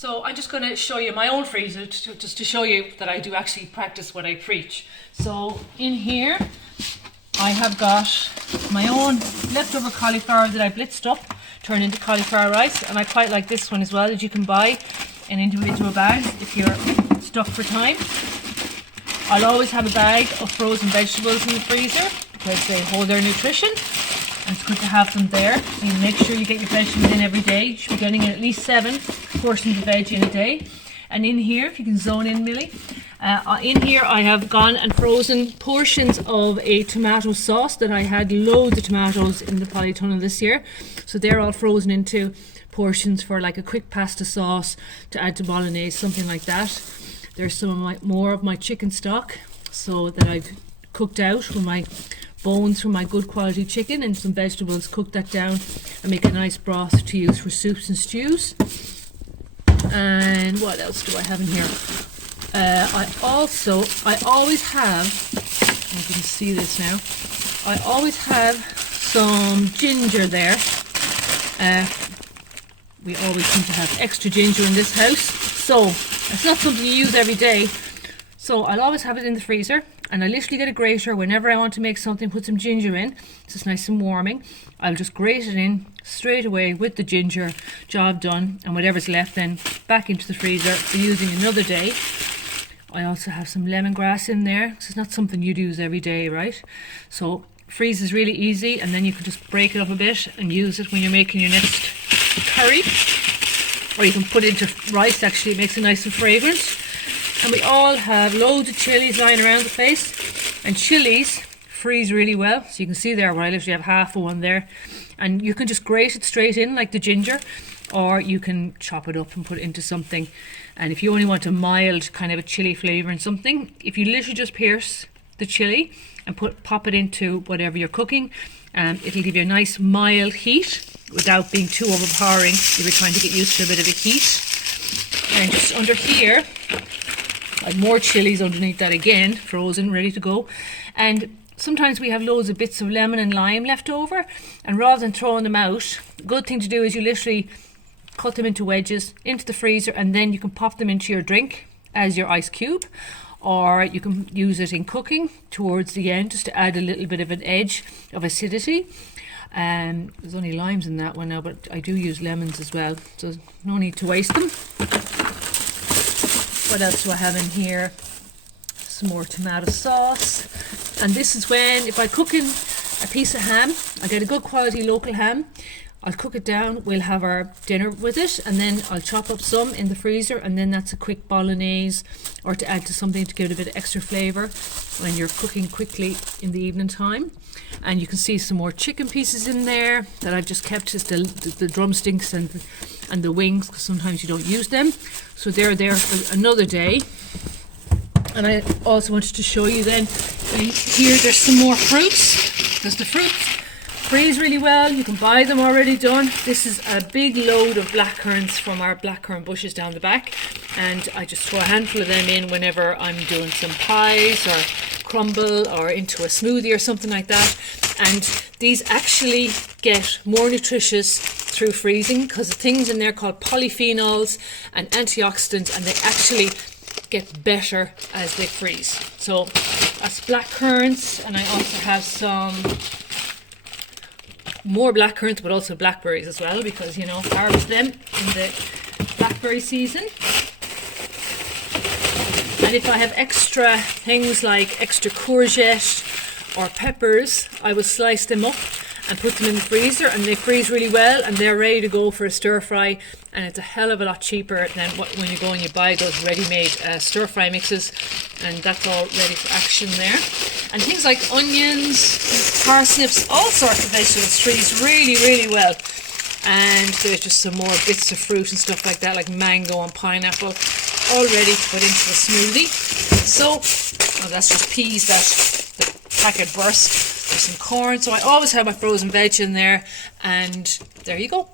So I'm just going to show you my own freezer just to show you that I do actually practice what I preach. So in here I have got my own leftover cauliflower that I blitzed up, turned into cauliflower rice, and I quite like this one as well, that you can buy in individual bags if you're stuck for time. I'll always have a bag of frozen vegetables in the freezer because they hold their nutrition. And it's good to have them there. So you make sure you get your vegetables in every day. You should be getting at least 7 portions of veg in a day. And in here, if you can zone in, Millie, in here I have gone and frozen portions of a tomato sauce that I had loads of tomatoes in the polytunnel this year. So they're all frozen into portions for like a quick pasta sauce to add to bolognese, something like that. There's some of more of my chicken stock, so that I've cooked out with my bones from my good quality chicken and some vegetables, cook that down and make a nice broth to use for soups and stews. And what else do I have in here? I always have, you can see this now, I always have some ginger there. We always seem to have extra ginger in this house, so it's not something you use every day. So I'll always have it in the freezer, and I literally get a grater whenever I want to make something, put some ginger in. It's just nice and warming. I'll just grate it in straight away with the ginger, job done, and whatever's left then back into the freezer for using another day. I also have some lemongrass in there. This is not something you'd use every day, right? So freeze is really easy, and then you can just break it up a bit and use it when you're making your next curry. Or you can put it into rice, actually, it makes it nice and fragrant. And we all have loads of chilies lying around the place, and chilies freeze really well. So you can see there where I literally have half of one there, and you can just grate it straight in like the ginger, or you can chop it up and put it into something. And if you only want a mild kind of a chili flavour in something, if you literally just pierce the chili and pop it into whatever you're cooking, it'll give you a nice mild heat without being too overpowering if you're trying to get used to a bit of a heat. And just under here I have more chilies underneath that again, frozen, ready to go. And sometimes we have loads of bits of lemon and lime left over, and rather than throwing them out, the good thing to do is you literally cut them into wedges into the freezer, and then you can pop them into your drink as your ice cube, or you can use it in cooking towards the end just to add a little bit of an edge of acidity. There's only limes in that one now, but I do use lemons as well, so no need to waste them. What else do I have in here? Some more tomato sauce. And this is when, if I cook in a piece of ham, I get a good quality local ham, I'll cook it down, we'll have our dinner with it, and then I'll chop up some in the freezer, and then that's a quick bolognese, or to add to something to give it a bit of extra flavour when you're cooking quickly in the evening time. And you can see some more chicken pieces in there that I've just kept, just the drumsticks and the wings, because sometimes you don't use them, so they're there for another day. And I also wanted to show you then, here there's some more fruits, because the fruits freeze really well. You can buy them already done. This is a big load of blackcurrants from our blackcurrant bushes down the back, and I just throw a handful of them in whenever I'm doing some pies or crumble or into a smoothie or something like that. And these actually get more nutritious through freezing, because the things in there called polyphenols and antioxidants, and they actually get better as they freeze. So that's blackcurrants, and I also have some more blackcurrants, but also blackberries as well, because you know, harvest them in the blackberry season. And if I have extra things like extra courgette or peppers, I will slice them up and put them in the freezer, and they freeze really well, and they're ready to go for a stir fry. And it's a hell of a lot cheaper than when you go and you buy those ready-made stir fry mixes, and that's all ready for action there. And things like onions, parsnips, all sorts of vegetables freeze really, really well. And there's just some more bits of fruit and stuff like that, like mango and pineapple, all ready to put into the smoothie. So, that's just peas that the packet burst. There's some corn, so I always have my frozen veg in there, and there you go.